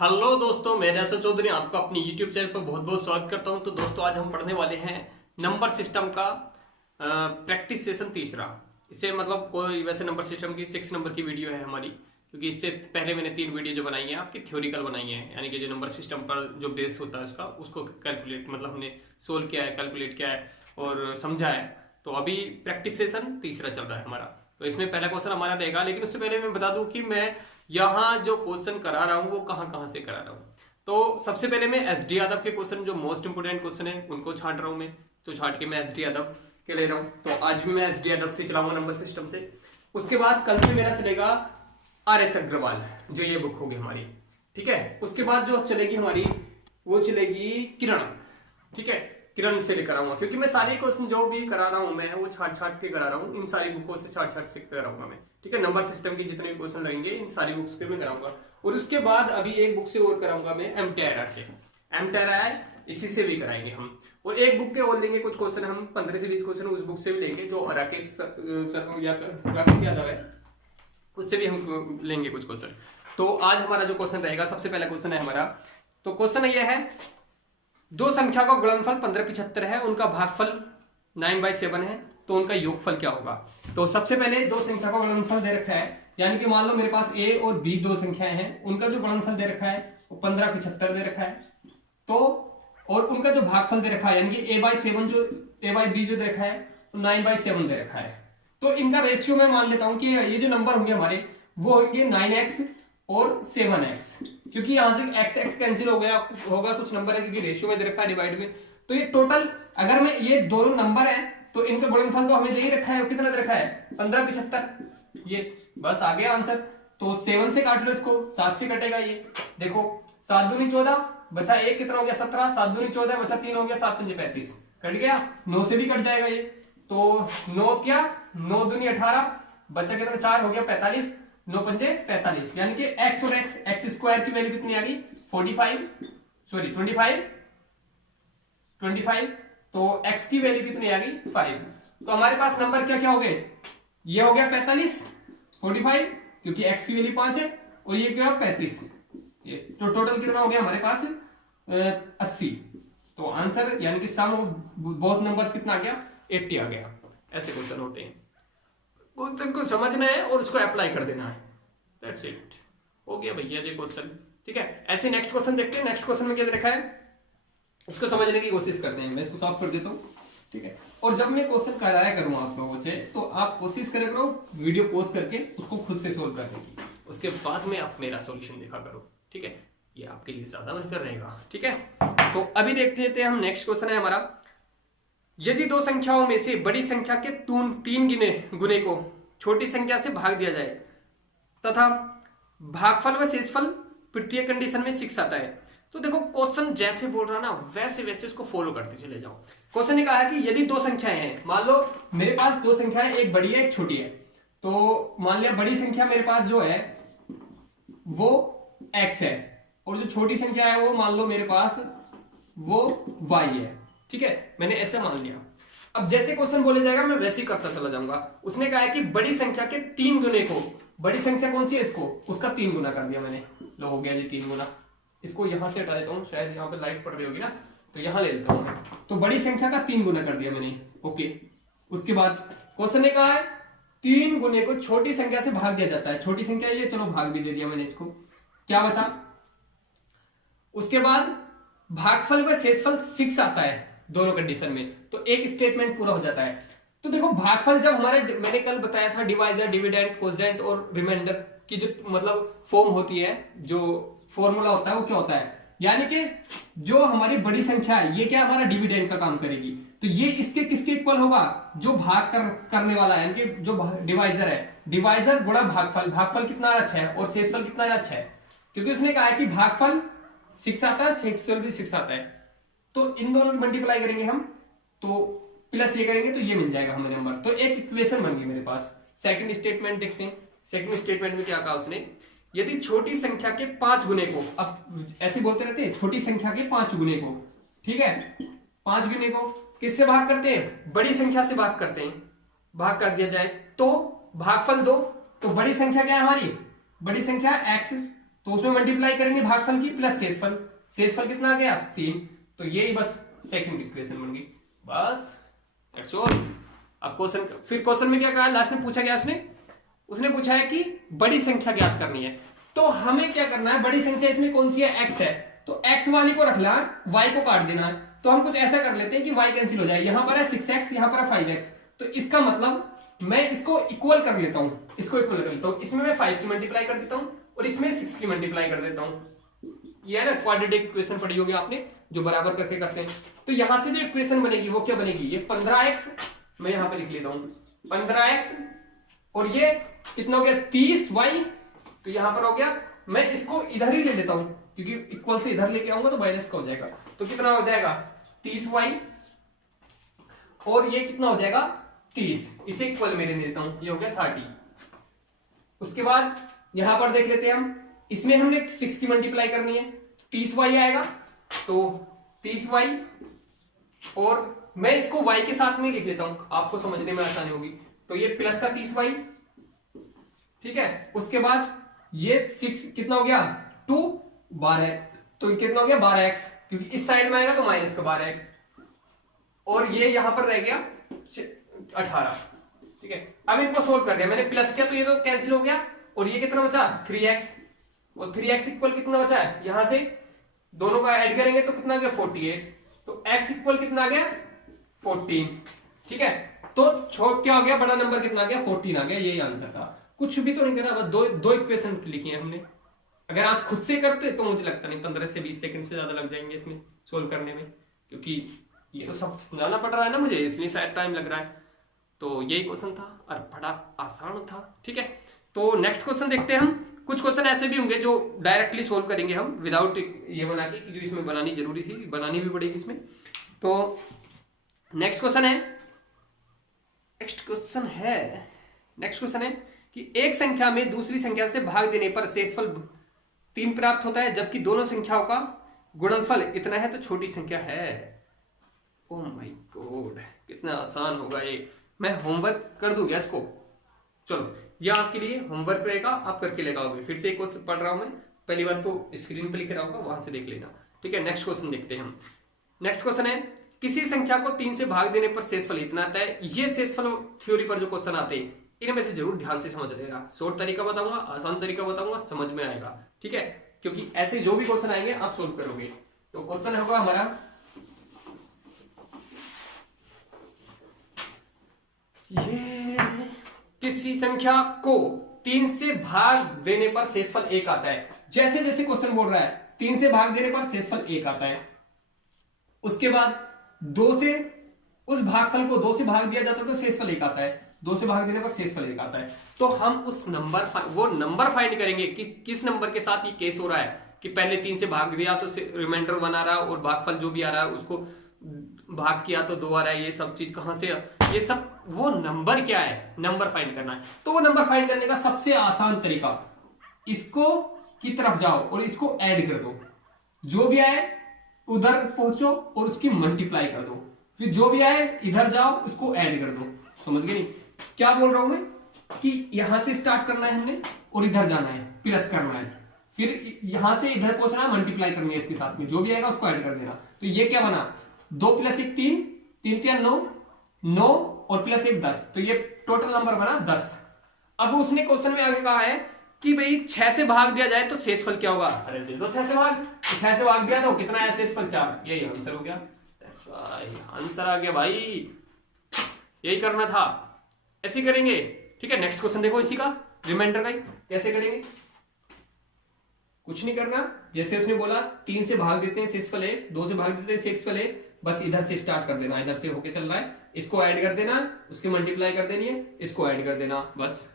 Hello दोस्तों, मैं रैसो चौधरी आपका अपनी YouTube चैनल पर बहुत बहुत स्वागत करता हूं। तो दोस्तों, आज हम पढ़ने वाले हैं नंबर सिस्टम का प्रैक्टिस सेशन तीसरा। इससे मतलब कोई वैसे नंबर सिस्टम की 6 नंबर की वीडियो है हमारी, क्योंकि इससे पहले मैंने 3 वीडियो जो बनाई है आपकी थ्योरिकल बनाई है, यानी कि जो नंबर सिस्टम पर जो बेस होता है उसका उसको कैलकुलेट मतलब हमने सोल्व किया है, कैलकुलेट किया है और समझा है। तो अभी प्रैक्टिस सेशन तीसरा चल रहा है हमारा। तो इसमें पहला क्वेश्चन हमारा रहेगा, लेकिन उससे पहले मैं बता दूं कि मैं यहाँ जो क्वेश्चन करा रहा हूँ वो कहाँ कहाँ से करा रहा हूँ। तो सबसे पहले मैं एस डी यादव के क्वेश्चन जो मोस्ट इंपोर्टेंट क्वेश्चन है उनको छांट रहा हूँ मैं। तो छांट के मैं एस डी यादव के ले रहा हूँ। तो आज भी मैं एस डी यादव से चलाऊंगा नंबर सिस्टम से। उसके बाद कल से मेरा चलेगा आर एस अग्रवाल, जो ये बुक होगी हमारी। ठीक है, उसके बाद जो चलेगी हमारी वो चलेगी किरण। ठीक है, किरण से लेकर आऊंगा, क्योंकि मैं सारे क्वेश्चन जो भी करा रहा हूं मैं वो छाट छाट के करा रहा हूं। इन सारी बुकों से छाट छाट से कराऊंगा मैं। ठीक है, नंबर सिस्टम के जितने भी क्वेश्चन लगेंगे इन सारी बुक्स के मैं कराऊंगा। और उसके बाद अभी एक बुक से और कराऊंगा मैं एमटेरा से। एमटेरा है, इसी से भी कराएंगे हम। और एक बुक के और लेंगे कुछ क्वेश्चन, हम 15 से 20 क्वेश्चन उस बुक से भी लेंगे जो राकेश सर या राकेश यादव है, उससे भी हम लेंगे कुछ क्वेश्चन। तो आज हमारा जो क्वेश्चन रहेगा, सबसे पहला क्वेश्चन है हमारा। तो क्वेश्चन ये है, दो संख्या का गुणनफल 1575 है, उनका भागफल 9/7 है, तो उनका योगफल क्या होगा। तो सबसे पहले दो संख्या का गुणनफल दे रखा है, यानी कि मान लो मेरे पास ए और बी दो संख्याएं हैं, उनका जो गुणनफल दे रखा है वो 1575 दे रखा है। तो और उनका जो भागफल दे रखा है, यानी कि a/7 जो a/b जो दे रखा है तो 9/7 दे रखा है। तो इनका रेशियो मैं मान लेता हूं कि ये जो नंबर होंगे हमारे वो होंगे 9x और 7x, क्योंकि यहां से x x कैंसिल हो गया होगा, कुछ नंबर है क्योंकि रेशियो में दे रखा है डिवाइड में। तो ये टोटल अगर मैं ये दोनों नंबर है तो इनका गुणनफल तो हमें दे ही रखा है, कितना दे रखा है 1575। ये बस आ गया आंसर। तो 7 से काट लो इसको, 7 से कटेगा ये। देखो 7 दूनी 14 बचा 1, कितना हो गया 17, 7 दूनी 14 बचा 3 हो गया 7 पंजे 35, कट गया। 9 से भी कट जाएगा ये। तो 9 क्या 9 दूनी 18 बचा कितना 4 हो गया 45, 9 पंजे 45, यानी कि x और x स्क्वायर की वैल्यू कितनी आ गई 45, सॉरी 25। तो x की वैल्यू कितनी आ गई 5। तो हमारे पास नंबर क्या क्या हो गए, ये हो गया 45, 45 क्योंकि x की वैल्यू 5 है, और ये क्या 35। ये तो टोटल कितना हो गया हमारे पास 80। तो आंसर यानी कि सम ऑफ बोथ नंबर्स कितना आ गया 80 आ गया। ऐसे क्वेश्चन होते हैं, क्वेश्चन को समझना है और उसको अप्लाई कर देना है। दैट्स इट, हो गया भैया ये क्वेश्चन। ठीक है, ऐसे नेक्स्ट क्वेश्चन देखते हैं। नेक्स्ट क्वेश्चन में क्या देखा है, इसको समझने की कोशिश करते हैं। मैं इसको सॉल्व कर देता हूँ। ठीक है, और जब मैं क्वेश्चन कराया करूँ आप लोगों से तो आप कोशिश करें करो वीडियो पॉज करके उसको खुद से सोल्व करने की, उसके बाद में आप मेरा सॉल्यूशन देखा करो। ठीक है, ये आपके लिए ज्यादा बेहतर रहेगा। ठीक है, तो अभी देख लेते हैं हम। नेक्स्ट क्वेश्चन है हमारा, यदि दो संख्याओं में से बड़ी संख्या के 3 गुने को छोटी संख्या से भाग दिया जाए तथा भागफल व शेषफल तृतीय कंडीशन में 6 आता है। तो देखो क्वेश्चन जैसे बोल रहा ना वैसे वैसे उसको फॉलो करते चले जाओ। क्वेश्चन ने कहा है कि यदि दो संख्याएं हैं, मान लो मेरे पास दो संख्याएं, एक बड़ी है एक छोटी है। तो मान लिया बड़ी संख्या मेरे पास जो है वो x है, और जो छोटी संख्या है वो मान लो मेरे पास वो y है। ठीक है, मैंने ऐसे मान लिया। अब जैसे क्वेश्चन बोले जाएगा मैं वैसे ही करता चला जाऊंगा। उसने कहा है कि बड़ी संख्या के 3 गुने को, बड़ी संख्या कौन सी है इसको, उसका 3 गुना कर दिया मैंने। लो हो गया जी 3 गुना। इसको यहां से हटा देता हूं, शायद यहाँ पे लाइट पड़ रही होगी ना, तो यहां ले लेता हूं मैं। तो बड़ी संख्या का 3 गुना कर दिया मैंने। ओके, उसके बाद क्वेश्चन ने कहा है 3 गुने को छोटी संख्या से भाग दिया जाता है। छोटी संख्या ये, चलो भाग भी दे दिया मैंने इसको। क्या बचा, उसके बाद भागफल व शेषफल 6 आता है दोनों कंडीशन में, तो एक स्टेटमेंट पूरा हो जाता है। तो देखो भागफल जब हमारे, मैंने कल बताया था डिवाइजर, डिविडेंड, कोजेंट और रिमाइंडर की जो मतलब फॉर्म होती है, जो फॉर्मूला होता है वो क्या होता है, यानी कि जो हमारी बड़ी संख्या है ये क्या हमारा डिविडेंड का काम करेगी। तो ये इसके किसके इक्वल होगा, जो भाग करने वाला है, यानी कि जो डिवाइजर है, डिवाइजर गुणा भागफल। भागफल कितना अच्छा है और शेषफल कितना अच्छा है, क्योंकि उसने कहा है कि भागफल 6 आता है, शेषफल भी 6 आता है। तो इन दोनों की मल्टीप्लाई करेंगे हम, तो प्लस ये करेंगे तो ये मिल जाएगा हमें नंबर। तो एक इक्वेशन बन गई मेरे पास। सेकंड स्टेटमेंट देखते हैं। सेकंड स्टेटमेंट में क्या कहा उसने, यदि छोटी संख्या के 5 गुने को, अब ऐसे बोलते रहते हैं छोटी संख्या के 5 गुने को, ठीक है 5 गुने को किससे भाग करते हैं, बड़ी संख्या से भाग करते हैं, भाग कर दिया जाए तो भागफल 2। तो बड़ी संख्या क्या है हमारी, बड़ी संख्या x तो उसमें मल्टीप्लाई करेंगे भागफल की प्लस शेषफल। शेषफल कितना आ गया 3। तो यही बस सेकंड इक्वेशन बन गई। बस दैट्स ऑल। अब क्वेश्चन, फिर क्वेश्चन में क्या कहा लास्ट में पूछा गया उसने पूछा है कि बड़ी संख्या ज्ञात करनी है। तो हमें क्या करना है, बड़ी संख्या इसमें कौन सी है, x है, तो x वाली को रखना है, y को काट देना है। तो हम कुछ ऐसा कर लेते हैं कि y कैंसिल हो जाए, यहां पर है 6x, यहां पर है 5x। तो इसका मतलब मैं इसको इक्वल कर लेता हूं, इसको इक्वल कर लेता हूं, इसमें मैं 5 की मल्टीप्लाई कर देता हूं और इसमें 6 की मल्टीप्लाई कर देता हूं। ये है ना क्वाड्रेटिक इक्वेशन पढ़ी होगी आपने, जो बराबर करके करते हैं। तो यहां से जो इक्वेशन बनेगी वो क्या बनेगी, ये 15x, मैं यहां पर लिख लेता हूं 15x, और ये कितना हो गया 30y। तो यहां पर हो गया, मैं इसको इधर ही ले लेता हूं क्योंकि इक्वल से इधर लेके आऊंगा तो माइनस का हो जाएगा। तो कितना हो जाएगा 30y, और ये कितना हो जाएगा 30, इसे इक्वल में ले लेता हूं, ये हो गया 30। उसके बाद यहां पर देख लेते हैं हम, इसमें हमने 6 की मल्टीप्लाई करनी है, 30y आएगा। तो 30y, और मैं इसको y के साथ में लिख लेता हूं, आपको समझने में आसानी होगी। तो ये प्लस का 30y, ठीक है। उसके बाद ये 6 कितना हो गया 2 12, तो कितना हो गया 12x, क्योंकि इस साइड में आएगा तो माइनस का 12x, और ये यहां पर रह गया 18, ठीक है। अब इनको सोल्व कर दिया मैंने, प्लस किया तो ये तो कैंसिल हो गया, और ये कितना बचा 3x, और 3x इक्वल कितना बचा है, यहां से दोनों का ऐड करेंगे तो कितना आ गया 48। तो x इक्वल कितना आ गया 14, ठीक है। तो क्या हो गया, बड़ा नंबर कितना आ गया 14 आ गया, यही आंसर था। कुछ भी तो नहीं करा, बस दो इक्वेशन लिखी है हमने। अगर आप खुद से करते तो मुझे लगता नहीं 15 से 20 सेकंड से ज्यादा लग जाएंगे इसमें सोल्व करने में, क्योंकि ये तो सब समझाना पड़ रहा है ना मुझे, इसलिए शायद टाइम लग रहा है। तो यही क्वेश्चन था और बड़ा आसान था, ठीक है। तो नेक्स्ट क्वेश्चन देखते हैं हम। कुछ क्वेश्चन ऐसे भी होंगे जो डायरेक्टली सोल्व करेंगे हम विदाउट ये बना के, क्योंकि इसमें बनानी जरूरी थी, बनानी भी पड़ेगी इसमें। तो नेक्स्ट क्वेश्चन है कि एक संख्या में दूसरी संख्या से भाग देने पर शेषफल 3 प्राप्त होता है, जबकि दोनों संख्याओं का गुणनफल इतना है तो छोटी संख्या है। ओह माय गॉड, कितना आसान होगा ये। मैं होमवर्क कर दूंगा इसको, चलो ये आपके लिए होमवर्क रहेगा, आप करके लेगा आओगे। फिर से एक क्वेश्चन पढ़ रहा हूं मैं, पहली बार तो स्क्रीन पे लिख रहा होगा, वहां से देख लेना, ठीक है। नेक्स्ट क्वेश्चन देखते हैं हम। नेक्स्ट क्वेश्चन है, किसी संख्या को 3 से भाग देने पर शेषफल इतना आता है। ये शेषफल थ्योरी पर जो क्वेश्चन आते हैं इनमें से जरूर ध्यान से समझ लेगा। शॉर्ट तरीका बताऊंगा, आसान तरीका बताऊंगा, समझ में आएगा, ठीक है। क्योंकि ऐसे जो भी क्वेश्चन आएंगे आप सोल्व करोगे। तो क्वेश्चन होगा हमारा, ये किसी संख्या को 3 से भाग देने पर शेषफल 1 आता है। जैसे जैसे क्वेश्चन बोल रहा है 3 से भाग देने पर शेषफल 1 आता है, उसके बाद 2 से उस भागफल को 2 से भाग दिया जाता है तो शेषफल 1 आता है, 2 से भाग देने पर शेषफल 1 आता है। तो हम उस वो नंबर फाइंड करेंगे कि किस नंबर के साथ ये केस हो रहा है कि पहले 3 से भाग दिया तो रिमाइंडर 1 आ रहा है, और भागफल जो भी आ रहा है उसको भाग किया तो 2 आ रहा है। ये सब चीज कहां से, ये सब वो नंबर क्या है, नंबर फाइंड करना है। तो वो नंबर फाइंड करने का सबसे आसान तरीका, इसको की तरफ जाओ और इसको ऐड कर दो, जो भी आए उधर पहुंचो और उसकी मल्टीप्लाई कर दो, फिर जो भी आए इधर जाओ उसको ऐड कर दो। समझ गए नहीं क्या बोल रहा हूं मैं, कि यहां से स्टार्ट करना है हमने और इधर जाना है, प्लस करना है, फिर यहां से इधर पहुंचना है, मल्टीप्लाई करनी है इसके साथ में, जो भी आएगा उसको ऐड कर देना। तो ये क्या बना, 2 + 1 3, 3 3 9, 9 और प्लस 1 10, तो ये टोटल नंबर बना 10। अब उसने क्वेश्चन में आगे कहा है कि भाई 6 से भाग दिया जाए तो शेषफल क्या होगा। अरे दे दो 6 से भाग, 6 से भाग दिया तो कितना है शेषफल 4, यही आंसर हो गया। आंसर आ गया भाई, यही करना था, ऐसे करेंगे, ठीक है। नेक्स्ट क्वेश्चन देखो इसी का, रिमाइंडर का कैसे करेंगे, कुछ नहीं करना, जैसे उसने बोला 3 से भाग देते हैं शेषफल 1, 2 से भाग देते हैं शेषफल 1, बस इधर से स्टार्ट कर देना, इधर से होके चल रहा है, इसको ऐड कर देना, उसकी मल्टीप्लाई कर देनी है, इसको ऐड कर देना। बस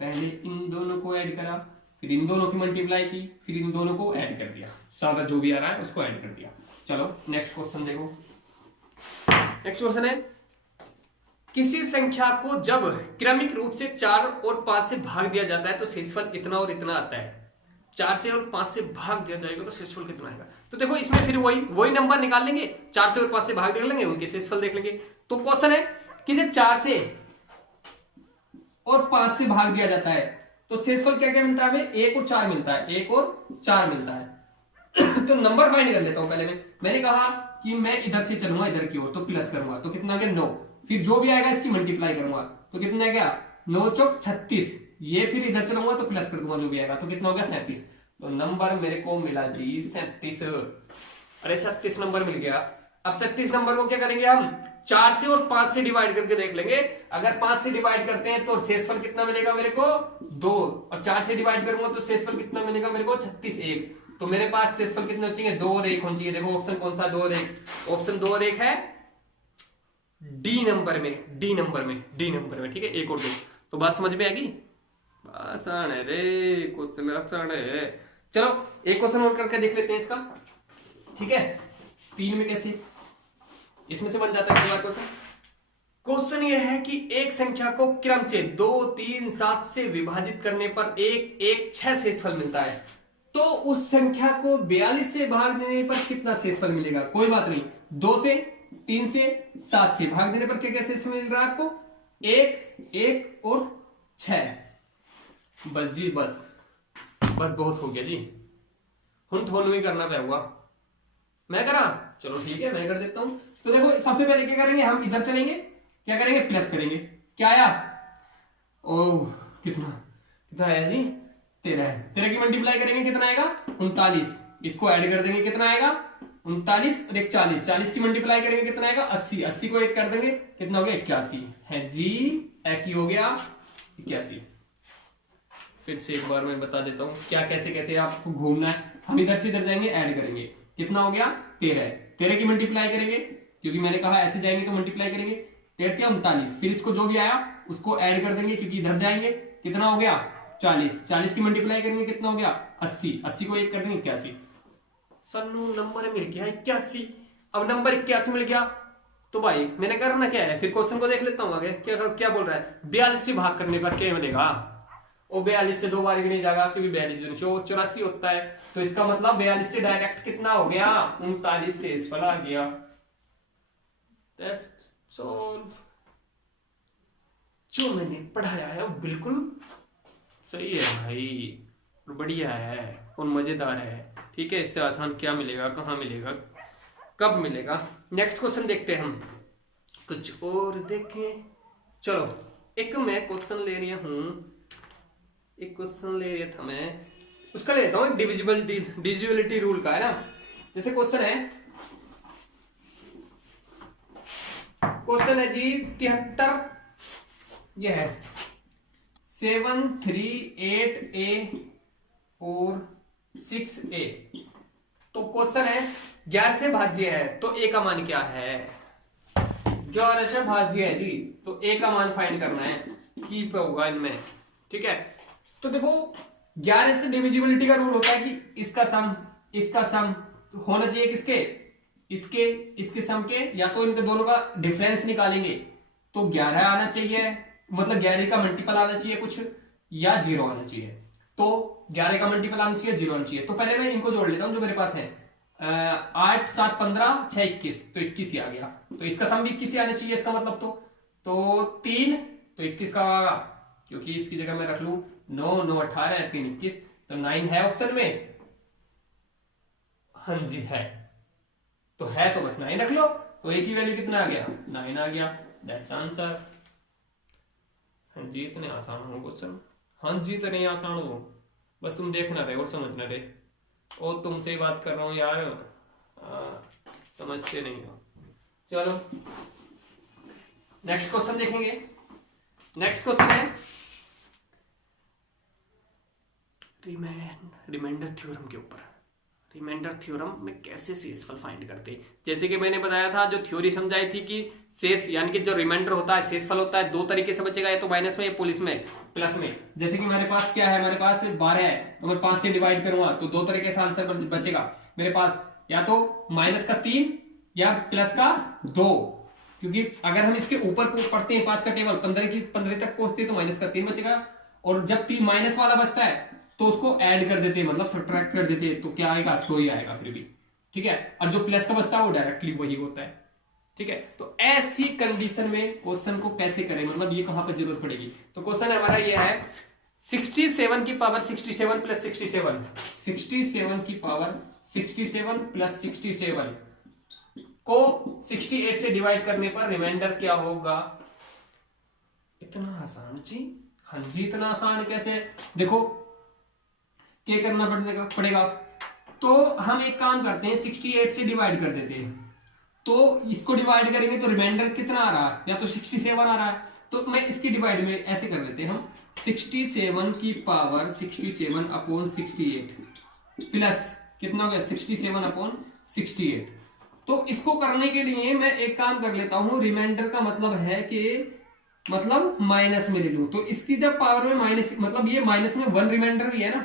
पहले इन दोनों को ऐड करा, फिर इन दोनों की मल्टीप्लाई की, फिर इन दोनों को ऐड कर दिया, सारा जो भी आ रहा है उसको ऐड कर दिया। चलो नेक्स्ट क्वेश्चन देखो। नेक्स्ट क्वेश्चन है, किसी संख्या को जब क्रमिक रूप से 4 और 5 से भाग दिया जाता है तो शेषफल इतना और इतना आता है। 4 से और 5 से भाग दिया जाएगा तो शेषफल कितना आएगा। तो देखो इसमें फिर वही नंबर निकाल लेंगे, 4 से और 5 से भाग देख लेंगे, उनके शेषफल देख लेंगे। तो क्वेश्चन है कि जब 4 से और 5 से भाग दिया जाता है तो शेषफल क्या क्या मिलता है हमें, 1 और 4 मिलता है, 1 और 4 मिलता है। तो नंबर फाइंड कर लेता हूं पहले मैंने कहा कि मैं इधर से चलूंगा इधर की ओर, तो प्लस करूंगा तो कितना आ गया 9, फिर जो भी आएगा इसकी मल्टीप्लाई करूंगा तो कितना आ गया 9 चौक 36, ये फिर इधर चलूंगा तो प्लस कर दूंगा जो भी आएगा तो कितना हो गया 37। तो नंबर मेरे को मिला जी 37। अरे 37 नंबर मिल गया। अब 37 नंबर को क्या करेंगे हम, 4 से और 5 से डिवाइड करके देख लेंगे। अगर 5 से डिवाइड करते हैं तो शेषफल कितना मिलेगा मेरे को 2, और 4 से डिवाइड करूंगा तो शेषफल कितना मिलेगा मेरे को 36 1। तो मेरे पास शेषफल कितने होने चाहिए, 2 और 1 होने चाहिए। देखो ऑप्शन कौन सा 2 और 1, ऑप्शन 2 और 1 है डी नंबर में, डी नंबर में, डी नंबर में, ठीक है 1 और 2। तो बात समझ में आएगी, आसान है रे, कुछ आसान है। चलो एक क्वेश्चन और करके देख लेते हैं इसका, ठीक है 3 में कैसे, इसमें से बन जाता है क्वेश्चन। क्वेश्चन यह है कि एक संख्या को क्रम से 2 3 7 से विभाजित करने पर 1 1 6 शेषफल मिलता है, तो उस संख्या को 42 से भाग देने पर कितना शेषफल मिलेगा। कोई बात नहीं, 2 से 3 से 7 से भाग देने पर क्या क्या शेषफल मिल रहा है आपको, 1 1 और 6। बस जी बस बहुत हो गया जी, हुन थोनू ही करना पड़ेगा। मैं करा, चलो ठीक है मैं कर देता हूं। तो देखो सबसे पहले क्या करेंगे, हम इधर चलेंगे, क्या करेंगे प्लस करेंगे, क्या आया, ओह कितना कितना आया जी 13 है, 13 की मल्टीप्लाई करेंगे कितना आएगा 39, इसको ऐड कर देंगे कितना आएगा 39 और 1 40, 40 की मल्टीप्लाई करेंगे कितना आएगा 80, 80 को 1 कर देंगे कितना हो गया 81 है जी, एक ही हो गया 81। फिर से एक बार मैं बता देता हूं क्या कैसे कैसे आपको घूमना है। हम इधर से इधर जाएंगे, ऐड करेंगे कितना हो गया 13, 13 की मल्टीप्लाई करेंगे क्योंकि मैंने कहा ऐसे जाएंगे तो मल्टीप्लाई करेंगे, 13 क्या 39, फिर इसको जो भी आया उसको ऐड कर देंगे क्योंकि इधर जाएंगे कितना हो गया 40, 40 की मल्टीप्लाई करेंगे कितना हो गया 80, 80 को 1 कर देंगे 81। सन्नू नंबर मिल गया 81। अब नंबर 81 मिल गया तो भाई मैंने करना क्या है, फिर क्वेश्चन को देख लेता हूं आगे क्या क्या बोल रहा है। 42 से भाग करने पर क्या मिलेगा, वो 42 से 2 बार भी नहीं जाएगा क्योंकि 42 84 होता है, तो इसका मतलब 42 से डायरेक्ट कितना हो गया 39 शेषफल आ गया। जो मैंने पढ़ाया है वो बिल्कुल सही है भाई, बढ़िया है और मजेदार है, ठीक है। इससे आसान क्या मिलेगा, कहाँ मिलेगा, कब मिलेगा। नेक्स्ट क्वेश्चन देखते हैं हम, कुछ और देखें। चलो एक मैं क्वेश्चन ले रहा हूं, एक क्वेश्चन ले रहा था मैं, उसका लेता हूं डिविजिबिलिटी रूल का, है ना। जैसे क्वेश्चन है जी 73, यह है 7 3 8 A और 6A। तो क्वेश्चन है 11 से भाज्य है तो A का मान क्या है, 11 से भाज्य है जी तो A का मान फाइंड करना है की पे होगा इनमें, ठीक है। तो देखो 11 से डिविजिबिलिटी का रूल होता है कि इसका सम होना चाहिए किसके, इसके सम के, या तो इनके दोनों का डिफरेंस निकालेंगे तो 11 आना चाहिए, मतलब 11 का मल्टीपल आना चाहिए कुछ, या 0 आना चाहिए। तो 11 का मल्टीपल आना चाहिए, 0 आना चाहिए। तो पहले मैं इनको जोड़ लेता हूं जो मेरे पास है, 8 7 15 6 21, तो 21 ही आ गया। तो इसका सम भी 21 ही आना चाहिए, इसका मतलब तो 3 तो 21 का आएगा, क्योंकि इसकी जगह मैं रख लूं 9 9 18 3 21, तो 9 है ऑप्शन में, हाँ जी है, तो है तो बस 9 रख लो, तो एक ही वैल्यू कितना आ गया 9 आ गया, दैट्स आंसर। हाँ जी इतने आसान हो क्वेश्चन, हाँ जी इतने आसान हो, बस तुम देखना रहे और समझना रहे। और तुमसे ही बात कर रहा हूं यार, समझते नहीं हो। चलो नेक्स्ट क्वेश्चन देखेंगे। नेक्स्ट क्वेश्चन है रिमाइंडर थ्योरम के ऊपर। रिमाइंडर थ्योरम में कैसे शेषफल फाइंड करते, जैसे कि मैंने बताया था, जो थ्योरी समझाई थी कि शेष यानी कि जो रिमाइंडर होता है शेषफल होता है 2 तरीके से बचेगा, या तो माइनस में या प्लस में। जैसे कि मेरे पास क्या है, मेरे पास 12 है तो मैं 5 से डिवाइड करूंगा तो 2 तरीके से आंसर बचेगा मेरे पास, या तो माइनस का 3 या प्लस का 2, क्योंकि अगर हम इसके ऊपर को पढ़ते हैं 5 का टेबल 15 तक पहुंचते हैं तो माइनस का 3 बचेगा, और जब 3 माइनस वाला बचता है तो उसको ऐड कर देते हैं, मतलब सब्ट्रैक्ट कर देते हैं, तो क्या आएगा 2 ही आएगा फिर भी, ठीक है। और जो प्लस का बचता है वो डायरेक्टली वही होता है, ठीक है। तो ऐसी कंडीशन में क्वेश्चन को कैसे करें, मतलब ये कहां पर जरूरत पड़ेगी। तो क्वेश्चन हमारा ये है 67 की पावर 67 प्लस 67, 67 की पावर 67 प्लस 67 को 68 से डिवाइड करने पर रिमाइंडर क्या होगा? इतना आसान जी? हाँ जी, इतना आसान कैसे? देखो क्या करना पड़ेगा। तो हम एक काम करते हैं, 68 से डिवाइड कर देते हैं। तो इसको डिवाइड करेंगे तो रिमाइंडर कितना आ रहा है? या तो 67 आ रहा है। तो मैं इसकी डिवाइड में ऐसे कर लेते हैं हम, 67 की पावर 67 अपॉन 68 प्लस कितना हो गया? 67 अपॉन 68। तो इसको करने के लिए मैं एक काम कर लेता हूं, रिमाइंडर का मतलब है कि मतलब माइनस में ले लूं। तो इसकी जब पावर में माइनस, मतलब ये माइनस में 1 रिमाइंडर भी है ना,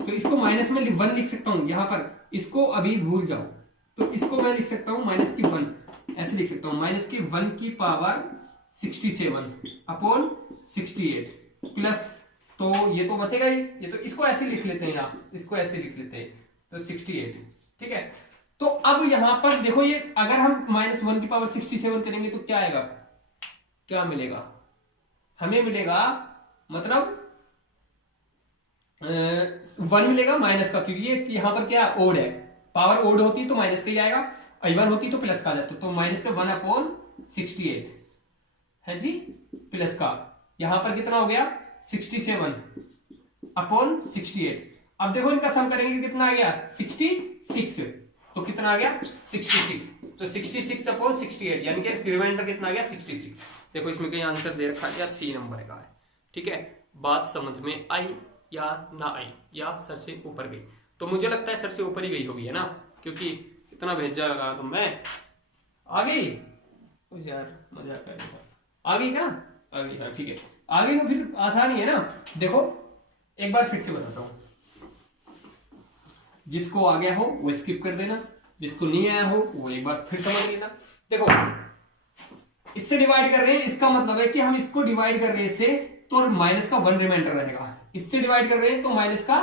तो इसको माइनस में 1 लिख सकता हूं यहां पर। इसको अभी भूल जाओ, तो इसको मैं लिख सकता हूं माइनस की 1, ऐसे लिख सकता हूं, माइनस की 1 की पावर 67 अपॉन 68 प्लस, तो ये तो बचेगा ही, ये तो इसको ऐसे लिख लेते हैं आप, इसको ऐसे लिख लेते हैं, तो 68। ठीक है, तो अब यहां पर देखो, ये अगर हम -1 की पावर 67 करेंगे तो क्या आएगा? क्या मिलेगा हमें? मिलेगा मतलब 1 मिलेगा माइनस का, क्योंकि ये यहां पर क्या ओड है, पावर ओड होती तो माइनस का ही आएगा, इवन होती तो प्लस का आ जाता। तो माइनस का 1 अपॉन 68 है जी, प्लस का यहां पर कितना हो गया? 67 अपॉन 68। अब देखो इनका सम करेंगे कितना आ गया? 66। तो कितना आ गया? 66। तो 66 अपॉन 68, यानी कि रिमाइंडर कितना आ गया? 66। देखो इसमें कहीं आंसर दे रखा है या सी नंबर का है। ठीक है, बात समझ में आई या ना आई, या सर से ऊपर गई? तो मुझे लगता है सर से ऊपर ही गई होगी, है ना, क्योंकि इतना भेजा लगा तो मैं आ गई। ओ यार मजाक कर रहा, आ गई क्या? आ गई, हाँ ठीक है, आ गई तो फिर आसानी है ना। देखो एक बार फिर से बताता हूं, जिसको आ गया हो वो स्किप कर देना, जिसको नहीं आया हो वो एक बार फिर समझ लेना। देखो इससे डिवाइड कर रहे हैं, इसका मतलब है कि हम इसको डिवाइड कर रहे हैं इससे, तो माइनस का 1 रिमाइंडर रहेगा। इससे डिवाइड कर रहे हैं तो माइनस का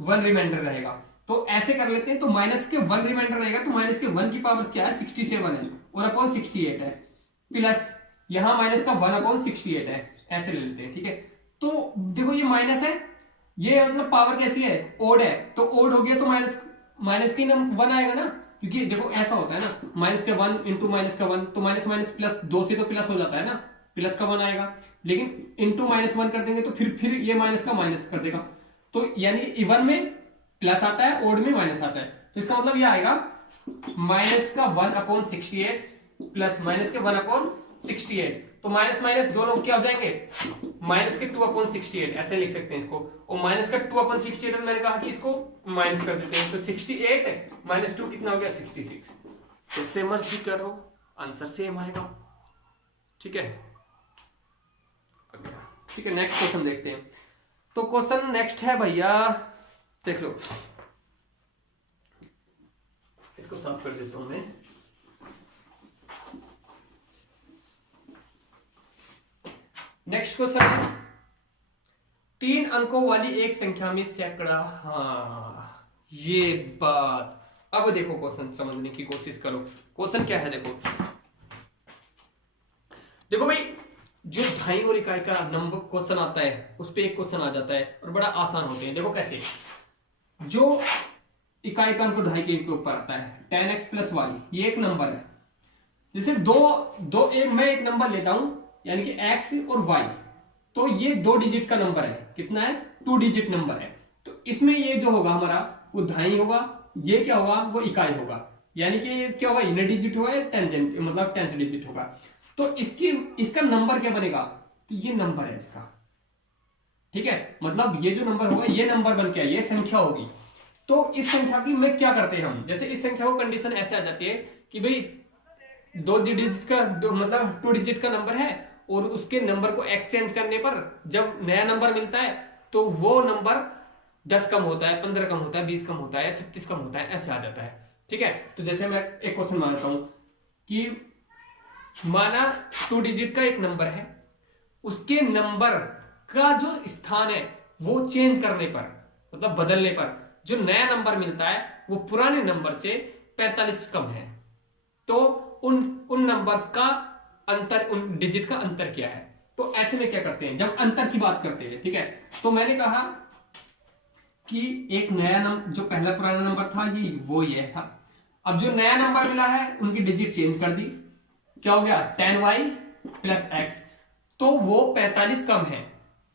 1 रिमाइंडर रहेगा। तो ऐसे कर लेते हैं, तो माइनस के 1 रिमाइंडर रहेगा, तो माइनस के 1 की पावर क्या है? 67 है और अपॉन 68 है, प्लस यहां माइनस का 1 अपॉन 68 है, ऐसे ले लेते हैं। ठीक है, तो देखो ये माइनस है, ये मतलब पावर कैसी है? ओड है, तो ओड हो गया तो माइनस के 1 आएगा ना, क्योंकि देखो ऐसा होता है ना, माइनस के 1 इंटू माइनस का 1, तो माइनस माइनस प्लस 2 से तो प्लस हो जाता है ना, प्लस का 1 आएगा। लेकिन इंटू -1 कर देंगे तो फिर ये माइनस का माइनस कर देगा, तो यानी इवन में प्लस आता है, ओड में माइनस आता है। तो इसका मतलब ये आएगा माइनस का 1 अपॉन 68 प्लस माइनस के 1 अपॉन 68। तो माइनस माइनस दोनों क्या हो जाएंगे? माइनस के 2 अपॉन 68, ऐसे लिख सकते हैं इसको। और माइनस का 2 अपॉन 68 मैंने कहा कि इसको माइनस कर देते हैं, तो 68 माइनस 2 कितना हो गया? 66। इससे मर्जी करो, आंसर सेम आएगा। ठीक है, ठीक है, नेक्स्ट क्वेश्चन देखते हैं। तो क्वेश्चन नेक्स्ट है भैया, देख लो, इसको साफ कर देता हूं मैं। नेक्स्ट क्वेश्चन है, 3 अंकों वाली एक संख्या में सैकड़ा। हाँ ये बात, अब देखो क्वेश्चन समझने की कोशिश करो। क्वेश्चन क्या है? देखो देखो भाई, जो ढाई और इकाई का नंबर क्वेश्चन आता है उस पे एक क्वेश्चन आ जाता है और बड़ा आसान होते हैं। देखो कैसे, जो इकाई का अंक ढाई के ऊपर आता है 10x प्लस वाई, ये एक नंबर है। जैसे मैं एक नंबर लेता हूं, यानी कि x और y, तो ये 2 डिजिट का नंबर है। कितना है? 2 डिजिट नंबर है। तो इसमें ये जो होगा हमारा वो ढाई होगा, ये क्या होगा? वो इकाई होगा, यानी कि क्या होगा? इन डिजिट होगा, टेंजेंट मतलब टेंस डिजिट होगा। तो इसका नंबर क्या बनेगा? तो ये नंबर है इसका। ठीक है, मतलब ये जो नंबर होगा ये नंबर बन के ये संख्या होगी। तो इस संख्या की मैं क्या करते हैं हम, जैसे इस संख्या को कंडीशन ऐसे आ जाती है कि भाई 2 डिजिट का मतलब 2 डिजिट का नंबर है, और उसके नंबर को एक्सचेंज करने पर जब नया नंबर मिलता है तो वो नंबर 10 कम होता है, 15 कम होता है, 20 कम होता है, 36 कम होता है, ऐसे आ जाता है। ठीक है, तो जैसे मैं एक क्वेश्चन मानता हूं कि माना 2 डिजिट का एक नंबर है, उसके नंबर का जो स्थान है वो चेंज करने पर, मतलब बदलने पर जो नया नंबर मिलता है वो पुराने नंबर से 45 कम है, तो उन नंबर्स का अंतर, उन डिजिट का अंतर क्या है? तो ऐसे में क्या करते हैं जब अंतर की बात करते हैं, ठीक है, तो मैंने कहा कि एक नया नंबर, जो पहला पुराना नंबर था ये था। अब जो नया नंबर मिला है उनकी डिजिट चेंज कर दी, क्या हो गया 10y प्लस एक्स, तो वो 45 कम है,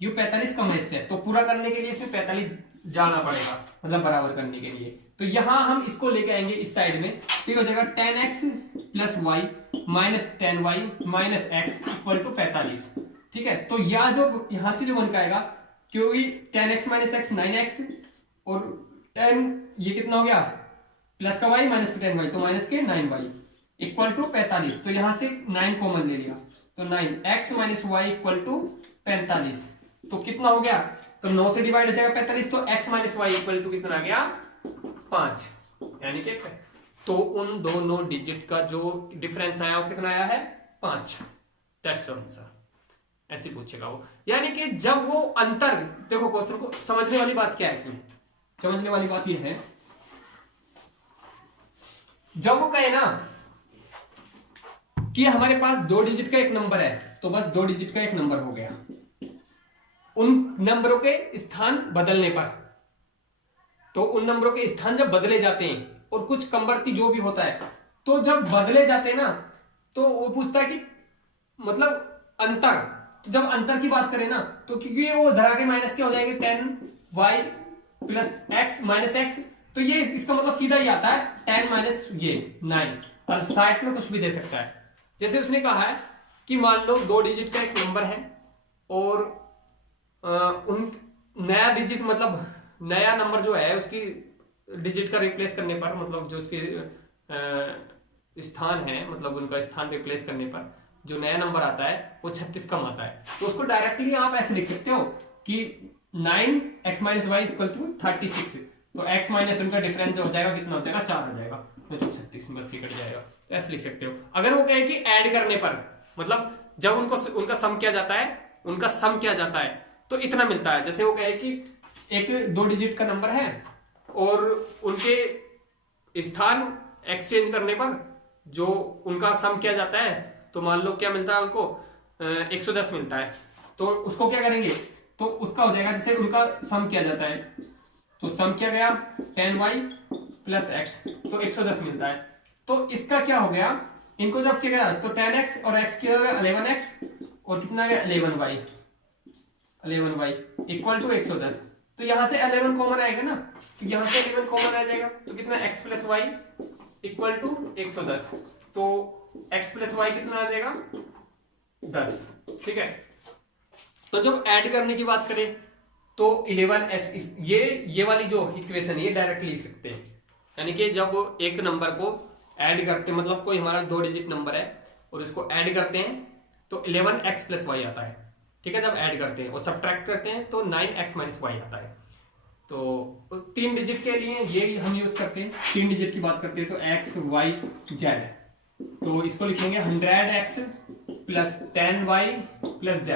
ये 45 कम है इससे, तो पूरा करने के लिए इसमें 45 जाना पड़ेगा, मतलब बराबर करने के लिए। तो यहां हम इसको लेके आएंगे इस साइड में, ठीक हो जाएगा 10x plus Y minus 10y minus X equal to 45, ठीक है। तो यह जो यहां से जो बन का आएगा, क्योंकि 10x माइनस एक्स 9x और 10 ये कितना हो गया प्लस का y माइनस का 10y, तो माइनस के 9y इक्वल टू 45, तो यहां से 9 कॉमन ले लिया, तो 9x minus Y equal to 45, तो कितना हो गया, तो 9 से डिवाइड हो जाएगा 45, तो x minus Y equal to कितना आ गया 5, यानी कि तो उन दोनों डिजिट का जो डिफरेंस आया वो कितना आया है 5, दैट्स आंसर। ऐसे पूछेगा वो, यानी कि जब वो अंतर, देखो क्वेश्चन को समझने वाली बात क्या है, इसमें समझने वाली बात ये है, जब वो कहे ना कि हमारे पास 2 डिजिट का एक नंबर है, तो बस 2 डिजिट का एक नंबर हो गया, उन नंबरों के स्थान बदलने पर, तो उन नंबरों के स्थान जब बदले जाते हैं और कुछ कमवर्ती जो भी होता है, तो जब बदले जाते हैं ना, तो वो पूछता है कि मतलब अंतर, तो जब अंतर की बात करें ना, तो क्योंकि वो धरा के माइनस के हो जाएंगे 10y plus x minus x, तो ये इसका मतलब सीधा ही आता है 10 माइनस ये 9, और साइड में कुछ भी दे सकता है। जैसे उसने कहा है कि मान लो 2 डिजिट का एक नंबर है और उन नया डिजिट मतलब नया नंबर जो है उसकी डिजिट का रिप्लेस करने पर, मतलब जो उसके स्थान है, मतलब उनका स्थान रिप्लेस करने पर जो नया नंबर आता है वो 36 कम आता है, तो उसको डायरेक्टली आप ऐसे लिख सकते हो कि 9x minus Y equal to 36, तो x माइनस उनका डिफरेंस जो हो जाएगा कितना हो जाएगा 4 आ जाएगा, तो 36 बस ये कट जाएगा, तो ऐसे लिख सकते हो। अगर वो कहे कि ऐड करने पर, मतलब जब उनका सम किया जाता है, उनका सम किया जाता है तो इतना मिलता है, जैसे वो कहे कि एक 2 डिजिट का नंबर है और उनके स्थान एक्सचेंज करने पर जो उनका सम किया जाता है, तो मान लो क्या मिलता है उनको 110 मिलता है, तो उसको क्या करेंगे, तो उसका हो जाएगा जैसे उनका सम किया जाता है, तो सम किया गया 10y प्लस एक्स, तो 110 मिलता है, तो इसका क्या हो गया, इनको जब क्या गया तो 10x और x किया गया 11x और कितना गया 11y इक्वल टू 110, तो यहां से 11 कॉमन आएगा ना, तो यहां से 11 कॉमन आ जाएगा, तो कितना x plus Y equal to 110, तो x प्लस वाई कितना आ जाएगा 10, ठीक है। तो जब ऐड करने की बात करें तो 11s ये वाली जो इक्वेशन ये डायरेक्टली लिख सकते हैं, यानी कि जब एक नंबर को ऐड करते, मतलब कोई हमारा 2 डिजिट नंबर है और इसको ऐड करते हैं तो 11x प्लस वाई आता है, ठीक है। जब ऐड करते हैं और सब्ट्रैक्ट करते हैं तो 9x माइनस वाई आता है, तो 3 डिजिट के लिए ये हम यूज करते हैं, 3 डिजिट की बात करते हैं तो x y z, तो इसको लिखेंगे 100x plus 10y plus z,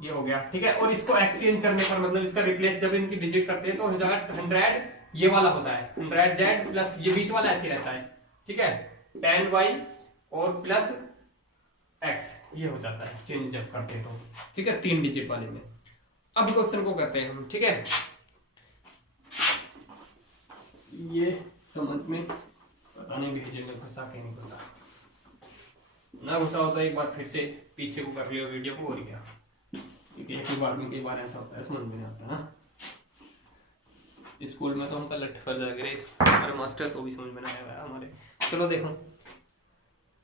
ये हो गया, ठीक है। और इसको एक्सचेंज करने पर, मतलब इसका रिप्लेस जब इनकी डिजिट करते हैं तो हो जाएगा 100 ये वाला होता है 100z प्लस ये बीच वाला ऐसे रहता है, ठीक है, 10y और प्लस x, ये हो जाता है चेंज जब करते हैं तो, ठीक है, 3 डिजिट वाले में। अब क्वेश्चन को करते हैं हम, ठीक है, ये समझ में पता नहीं भेजे में घुसा के नहीं घुसा, ना घुसा होता एक बार फिर से पीछे को कर लियो वीडियो को, और क्या, क्योंकि एक बार में कई बार ऐसा होता है, समझ में नहीं आता ना। स्कूल में तो हमका लट्ठे लग रहे, हमारे मास्टर तो भी समझ में नहीं आया हमारे। चलो देखो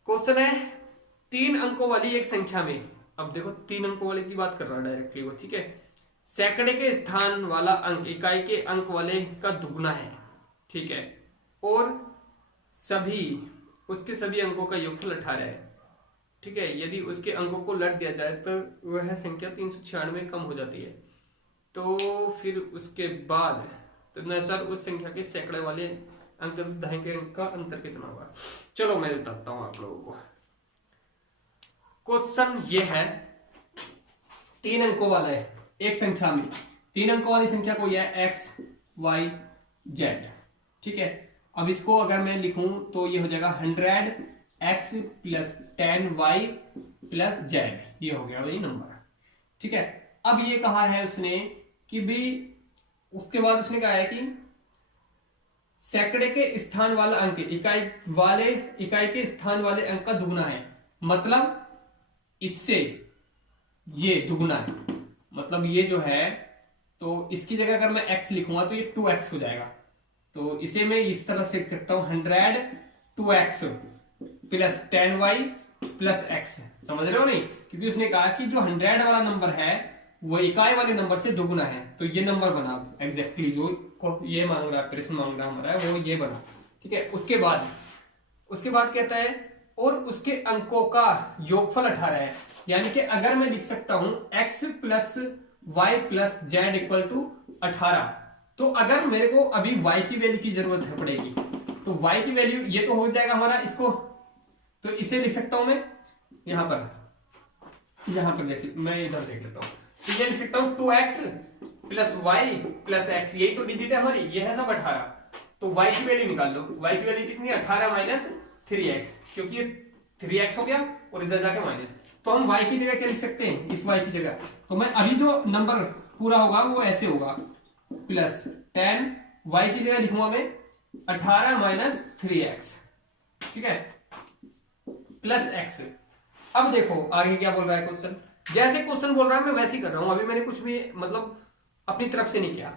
क्वेश्चन है 3 अंकों वाली एक संख्या में, अब देखो 3 अंकों वाले की बात कर रहा है डायरेक्टली वो, ठीक है, सैकड़े के स्थान वाला अंक इकाई के अंक वाले का दुगना है, ठीक है, और उसके सभी अंकों का योगफल 18 है, ठीक है। यदि उसके अंकों को लट दिया जाए तो वह संख्या 396 कम हो जाती है, तो फिर उसके बाद तदनुसार उस संख्या के सैकड़े वाले अंक दाएं के अंक का अंतर कितना होगा। चलो मैं बताता हूं आप लोगों को। क्वेश्चन ये है 3 अंकों वाला है एक संख्या में, 3 अंकों वाली संख्या कोई है x y z, ठीक है। अब इसको अगर मैं लिखूं तो ये हो जाएगा 100 x plus 10y plus Z, ये हो गया वही नंबर। ठीक है, अब ये कहा है उसने कि भी उसके बाद उसने कहा है कि सैकड़े के स्थान वाला अंक इकाई के स्थान वाले अंक का दुगुना है, मतलब इससे ये दुगुना है, मतलब ये जो है, तो इसकी जगह अगर मैं x लिखूंगा तो ये 2x हो जाएगा। तो इसे मैं इस तरह से लिख सकता हूं 100 2x plus 10y plus x। समझ रहे हो नहीं, क्योंकि उसने कहा कि जो 100 वाला नंबर है वो इकाई वाले नंबर से दोगुना है, तो ये नंबर बना एग्जैक्टली जो ये मांग रहा है, प्रश्न मांग रहा हमारा वो ये बना। ठीक है, उसके बाद कहता है और उसके अंकों का योगफल 18 है, यानी कि अगर मैं लिख सकता हूं x plus Y plus Z equal to 18, तो अगर मेरे को अभी y की वैल्यू की जरूरत पड़ेगी तो y की वैल्यू ये तो हो जाएगा हमारा, इसको तो इसे लिख सकता हूं मैं यहां पर देखिए, मैं इधर देख लेता हूं, तो ये लिख सकता हूं 2x plus Y plus x, यही तो डिजिट है हमारी, ये है सब 18, तो y की वैल्यू निकाल लो, y की वैल्यू कितनी है 18 माइनस 3x, क्योंकि ये 3x हो गया और इधर जाके माइनस, तो हम y की जगह क्या लिख सकते हैं, इस y की जगह, तो मैं अभी जो नंबर पूरा होगा वो ऐसे होगा प्लस 10 y की जगह लिखूंगा मैं 18 माइनस 3x, ठीक है, प्लस x। अब देखो आगे क्या बोल रहा है क्वेश्चन, जैसे क्वेश्चन बोल रहा है मैं वैसे ही कर रहा हूं, अभी मैंने कुछ भी मतलब अपनी तरफ से नहीं किया।